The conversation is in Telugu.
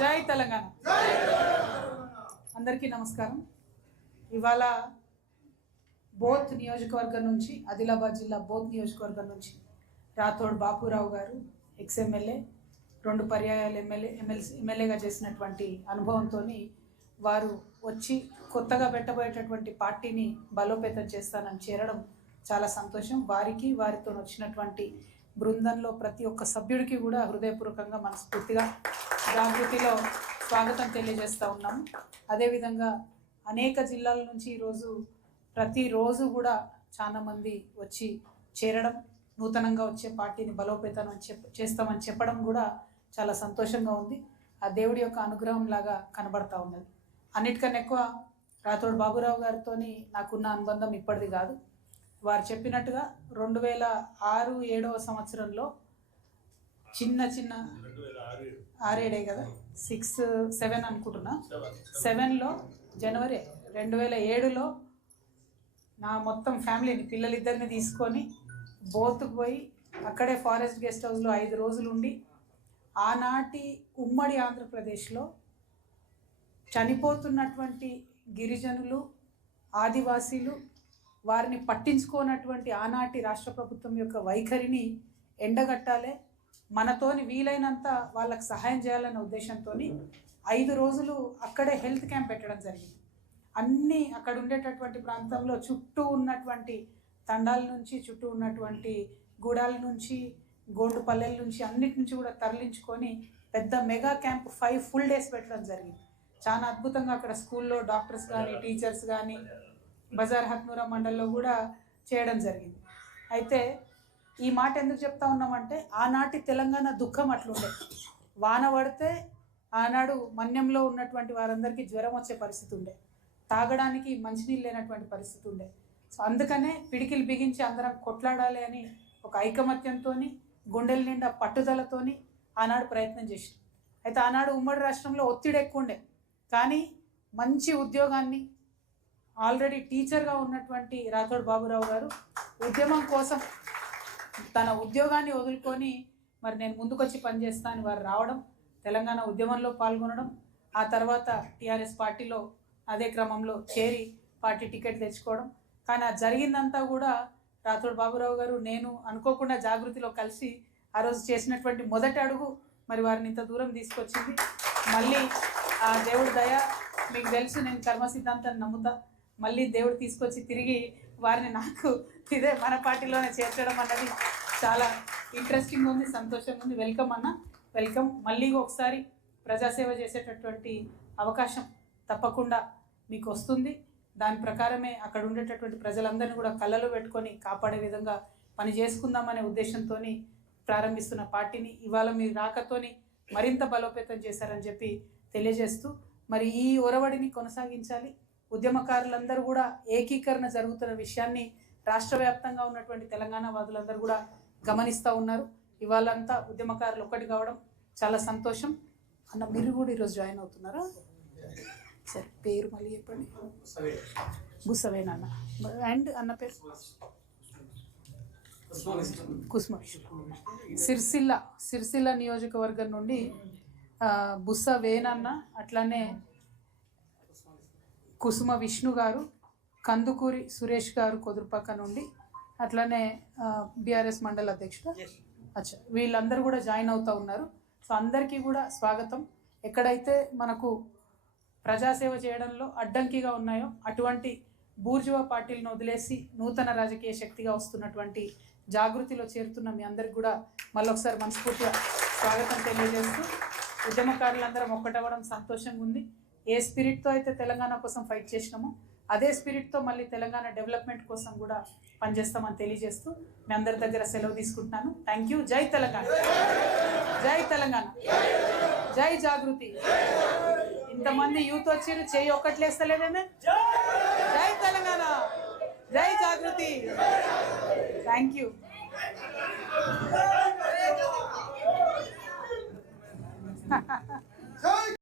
జై తెలంగాణ. అందరికీ నమస్కారం. ఇవాళ బోత్ నియోజకవర్గం నుంచి, ఆదిలాబాద్ జిల్లా బోత్ నియోజకవర్గం నుంచి రాథోడ్ బాపురావు గారు ఎక్స్ఎమ్మెల్యే, 2 పర్యాయాలు ఎమ్మెల్యేగా చేసినటువంటి అనుభవంతో వారు వచ్చి కొత్తగా పెట్టబోయేటటువంటి పార్టీని బలోపేతం చేస్తానని చేరడం చాలా సంతోషం. వారికి, వారితో వచ్చినటువంటి బృందంలో ప్రతి ఒక్క సభ్యుడికి కూడా హృదయపూర్వకంగా మనస్ఫూర్తిగా జాగృతిలో స్వాగతం తెలియజేస్తూ ఉన్నాము. అదేవిధంగా అనేక జిల్లాల నుంచి ఈరోజు ప్రతిరోజు కూడా చాలామంది వచ్చి చేరడం, నూతనంగా వచ్చే పార్టీని బలోపేతం చేస్తామని చెప్పడం కూడా చాలా సంతోషంగా ఉంది. ఆ దేవుడి యొక్క అనుగ్రహం లాగా కనబడతా ఉన్నది. అన్నిటికన్నా ఎక్కువ రాథోడ్ బాబురావు గారితో నాకున్న అనుబంధం ఇప్పటిది కాదు. వారు చెప్పినట్టుగా 2006-7 సంవత్సరంలో చిన్న 6-7 కదా, 6-7 అనుకుంటున్నా, 7లో జనవరి 2007లో నా మొత్తం ఫ్యామిలీని, పిల్లలిద్దరిని తీసుకొని బోత్కు పోయి అక్కడే ఫారెస్ట్ గెస్ట్ హౌస్లో 5 రోజులు ఉండి, ఆనాటి ఉమ్మడి ఆంధ్రప్రదేశ్లో చనిపోతున్నటువంటి గిరిజనులు, ఆదివాసీలు, వారిని పట్టించుకోనటువంటి ఆనాటి రాష్ట్ర ప్రభుత్వం యొక్క వైఖరిని ఎండగట్టాలి, మనతోని వీలైనంత వాళ్ళకి సహాయం చేయాలనే ఉద్దేశంతో 5 రోజులు అక్కడే హెల్త్ క్యాంప్ పెట్టడం జరిగింది. అన్నీ అక్కడ ఉండేటటువంటి ప్రాంతంలో చుట్టూ ఉన్నటువంటి తండాల నుంచి, చుట్టూ ఉన్నటువంటి గూడాల నుంచి, గోండు పల్లెల నుంచి, అన్నిటి నుంచి కూడా తరలించుకొని పెద్ద మెగా క్యాంప్ 5 ఫుల్ డేస్ పెట్టడం జరిగింది. చాలా అద్భుతంగా అక్కడ స్కూల్లో డాక్టర్స్ కానీ, టీచర్స్ కానీ, బజార్ హత్నూరా మండల్లో కూడా చేయడం జరిగింది. అయితే ఈ మాట ఎందుకు చెప్తా ఉన్నామంటే, ఆనాటి తెలంగాణ దుఃఖం అట్లుండే. వాన పడితే ఆనాడు మన్యంలో ఉన్నటువంటి వారందరికీ జ్వరం వచ్చే పరిస్థితి ఉండే, తాగడానికి మంచినీళ్ళు లేనటువంటి పరిస్థితి ఉండే. సో అందుకనే పిడికిలు బిగించి అందరం కొట్లాడాలి అని ఒక ఐకమత్యంతో, గుండెల నిండా పట్టుదలతోని ఆనాడు ప్రయత్నం చేసినాం. అయితే ఆనాడు ఉమ్మడి రాష్ట్రంలో ఒత్తిడి ఎక్కువ ఉండే, కానీ మంచి ఉద్యోగాన్ని, ఆల్రెడీ టీచర్గా ఉన్నటువంటి రాథోడ్ బాబురావు గారు ఉద్యమం కోసం తన ఉద్యోగాన్ని వదులుకొని మరి నేను ముందుకొచ్చి పనిచేస్తా అని వారు రావడం, తెలంగాణ ఉద్యమంలో పాల్గొనడం, ఆ తర్వాత టీఆర్ఎస్ పార్టీలో అదే క్రమంలో చేరి పార్టీ టికెట్ తెచ్చుకోవడం. కానీ ఆ జరిగిందంతా కూడా రాథోడ్ బాబురావు గారు, నేను అనుకోకుండా జాగృతిలో కలిసి ఆ రోజు చేసినటువంటి మొదటి అడుగు మరి వారిని ఇంత దూరం తీసుకొచ్చింది. మళ్ళీ ఆ దేవుడి దయ, మీకు తెలుసు నేను కర్మ సిద్ధాంతాన్ని నమ్ముతా, మళ్ళీ దేవుడు తీసుకొచ్చి తిరిగి వారిని నాకు ఇదే మన పార్టీలోనే చేర్చడం అన్నది చాలా ఇంట్రెస్టింగ్ ఉంది, సంతోషంగా ఉంది. వెల్కమ్ అన్న, వెల్కమ్. మళ్ళీ ఒకసారి ప్రజాసేవ చేసేటటువంటి అవకాశం తప్పకుండా మీకు వస్తుంది. దాని ప్రకారమే అక్కడ ఉండేటటువంటి ప్రజలందరినీ కూడా కళ్ళలో పెట్టుకొని కాపాడే విధంగా పని చేసుకుందామనే ఉద్దేశంతో ప్రారంభిస్తున్న పార్టీని ఇవాళ మీరు రాకతోని మరింత బలోపేతం చేశారని చెప్పి తెలియజేస్తూ, మరి ఈ ఒరవడిని కొనసాగించాలి. ఉద్యమకారులందరూ కూడా ఏకీకరణ జరుగుతున్న విషయాన్ని రాష్ట్ర వ్యాప్తంగా ఉన్నటువంటి తెలంగాణ వాదులందరూ కూడా గమనిస్తూ ఉన్నారు. ఇవాళంతా ఉద్యమకారులు ఒకటి కావడం చాలా సంతోషం. అన్న మీరు కూడా ఈరోజు జాయిన్ అవుతున్నారా? సరే, పేరు మళ్ళీ చెప్పండి. గుసవేనా అన్న? అండ్ అన్న పేరు కుసుమ. సిరిసిల్ల నియోజకవర్గం నుండి బుస్స వేనన్న, అట్లానే కుసుమ విష్ణు గారు, కందుకూరి సురేష్ గారు కొదురుపక్క నుండి, అట్లానే బీఆర్ఎస్ మండల అధ్యక్షుడు. అచ్చా, వీళ్ళందరూ కూడా జాయిన్ అవుతూ ఉన్నారు. సో అందరికీ కూడా స్వాగతం. ఎక్కడైతే మనకు ప్రజాసేవ చేయడంలో అడ్డంకిగా ఉన్నాయో అటువంటి బూర్జువా పార్టీలను వదిలేసి నూతన రాజకీయ శక్తిగా వస్తున్నటువంటి జాగృతిలో చేరుతున్న మీ అందరికి కూడా మళ్ళొకసారి మనస్ఫూర్తిగా స్వాగతం తెలియజేస్తూ, ఉద్యమకారులందరం ఒక్కటవ్వడం సంతోషంగా ఉంది. ఏ స్పిరిట్తో అయితే తెలంగాణ కోసం ఫైట్ చేసినామో అదే స్పిరిట్తో మళ్ళీ తెలంగాణ డెవలప్మెంట్ కోసం కూడా పనిచేస్తామని తెలియజేస్తూ మీ అందరి దగ్గర సెలవు తీసుకుంటున్నాను. Thank you. జై తెలంగాణ, జై తెలంగాణ, జై జాగృతి. ఇంతమంది యూత్ వచ్చి చేయి ఒక్కట్లేస్తలేదేమే. జై తెలంగాణ, జై జాగృతి. Thank you.